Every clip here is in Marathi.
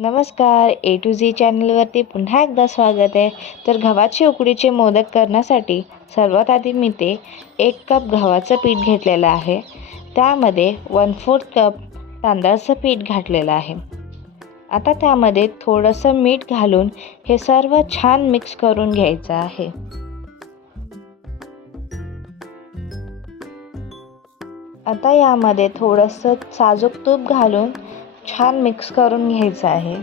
नमस्कार, ए टू झी चॅनलवरती पुन्हा एकदा स्वागत आहे. तर गव्हाचे उकडीचे मोदक करण्यासाठी सर्वात आधी मी ते 1 कप गव्हाचं पीठ घेतलेलं आहे. त्यामध्ये 1/4 कप तांदळाचं पीठ घातलेलं आहे. आता त्यामध्ये थोडंसं मीठ घालून हे सर्व छान मिक्स करून घ्यायचं आहे. आता यामध्ये थोडंसं साजूक तूप घालून छान मिक्स करून घ्यायचं आहे.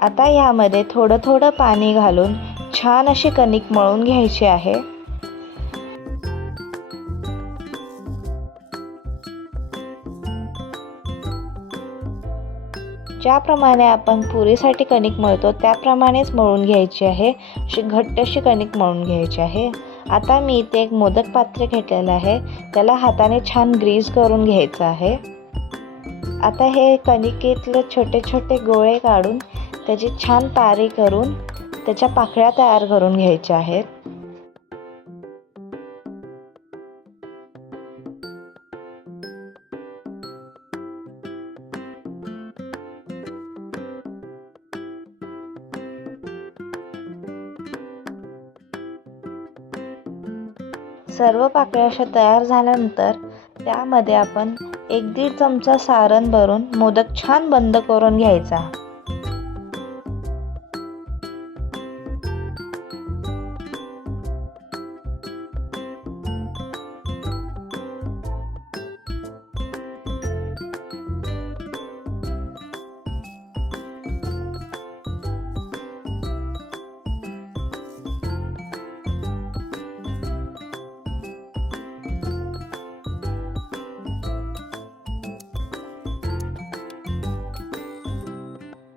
आता यामध्ये थोडं थोडं पाणी घालून छान अशी कणिक मळून घ्यायची आहे. ज्याप्रमाणे आपण पुरीसाठी कणिक मळतो त्याप्रमाणेच मळून घ्यायची आहे. अशी घट्ट अशी कणिक मळून घ्यायची आहे. आता मी इथे एक मोदक पात्र घेतलेलं आहे. त्याला हाताने छान ग्रीस करून घ्यायचं आहे. आता हे कणिकेतले छोटे छोटे गोळे काढून त्याची छान तारी करून त्याच्या पाकळ्या तयार करून घ्यायच्या आहेत. सर्व पाकळ्या अशा तयार झाल्यानंतर त्यामध्ये आपण 1-1.5 चमचा सारण भरून मोदक छान बंद करून घ्यायचा.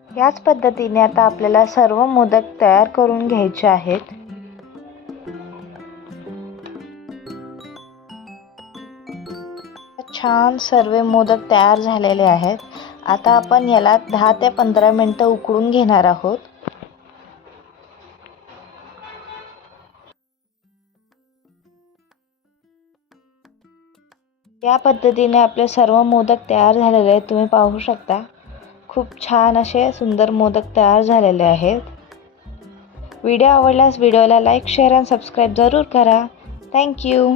याच पद्धतीने आता आपल्याला सर्व मोदक तयार करून घ्यायचे आहेत. छान सर्व मोदक तयार झालेले आहेत. आता आपण याला 10 ते 15 मिनिटं उकळून घेणार आहोत. या पद्धतीने आपले सर्व मोदक तयार झालेले आहेत. तुम्ही पाहू शकता खूप छान असे सुंदर मोदक तयार झालेले आहेत. व्हिडिओ आवडल्यास व्हिडिओला लाईक, शेअर आणि सबस्क्राईब जरूर करा. थँक्यू.